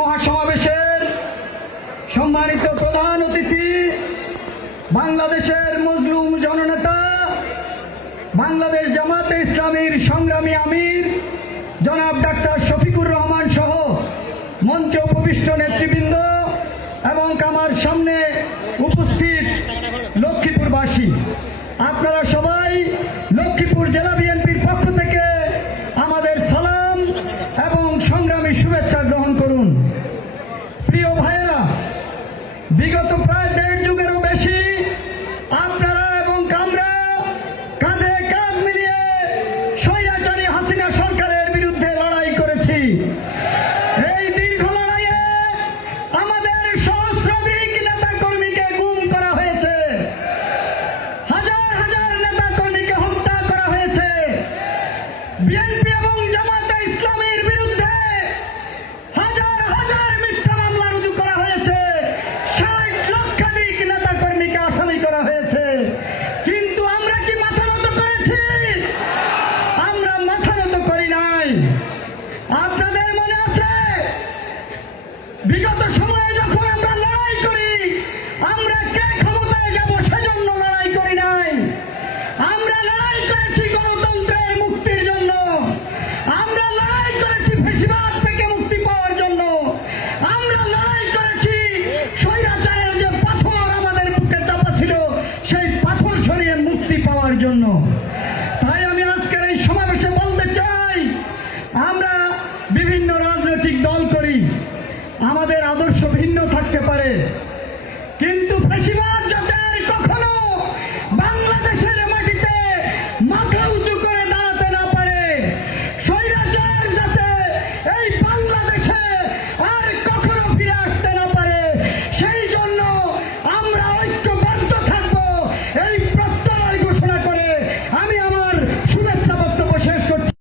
মহাসমাবেশের সম্মানিত প্রধান অতিথি, বাংলাদেশের মজলুম জননেতা, বাংলাদেশ জামাতে ইসলামীর সংগ্রামী আমির, জনাব ডাক্তার শফিকুর রহমান সহ মঞ্চ উপবিষ্ট নেতৃবৃন্দ এবং আমার সামনে উপস্থিত লক্ষ্মীপুরবাসী। আপনারা বিগত প্রায় দেড় যুগেরও মনে আছে বিগত সময়ে যখন আমরা লড়াই করি, আমরা কে ক্ষমতায় যাব সেজন্য লড়াই করি নাই। আমরা লড়াই করেছি গণতন্ত্রের মুক্তির জন্য। আমরা লড়াই করেছি ফেসিবাদ থেকে মুক্তি পাওয়ার জন্য। আমরা লড়াই করেছি স্বৈরাচারের যে পাথর আমাদের বুকে চাপা ছিল, সেই পাথর সরিয়ে মুক্তি পাওয়ার জন্য। রাজনৈতিক দল করি আমাদের আদর্শ ভিন্ন থাকতে পারে। কিন্তু বেশিরভাগ